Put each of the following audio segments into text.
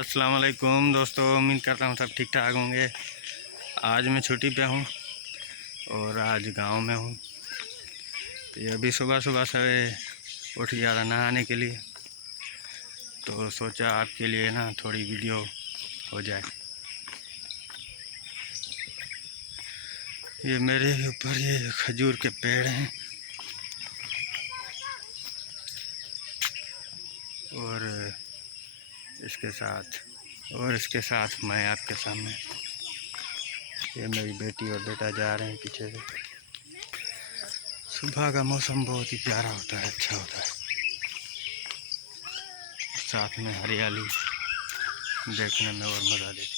अस्सलाम वालेकुम दोस्तों, उम्मीद करता हूँ सब ठीक ठाक होंगे। आज मैं छुट्टी पे हूँ और आज गांव में हूँ। तो ये अभी सुबह सुबह से उठ गया था नहाने के लिए, तो सोचा आपके लिए ना थोड़ी वीडियो हो जाए। ये मेरे ऊपर ये खजूर के पेड़ हैं और इसके साथ मैं आपके सामने, ये मेरी बेटी और बेटा जा रहे हैं पीछे से। सुबह का मौसम बहुत ही प्यारा होता है, अच्छा होता है, साथ में हरियाली देखने में और मज़ा देती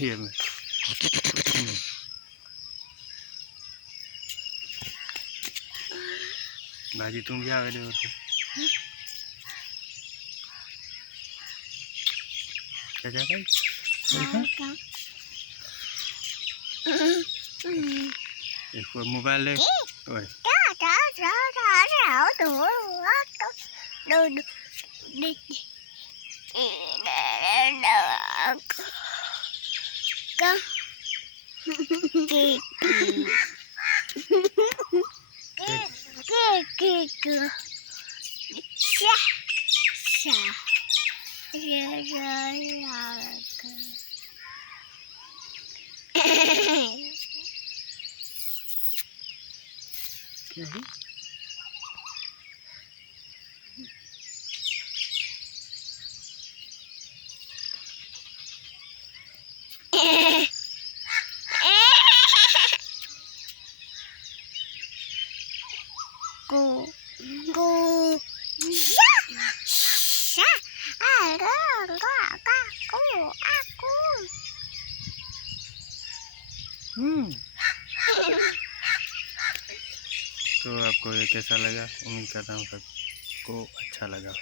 है। ये मैं बाजी तुम भी आ गए और क्या जा रहा है? एक मोबाइल ले ओए तो आपको ये कैसा लगा? उम्मीद करता हूँ सबको अच्छा लगा।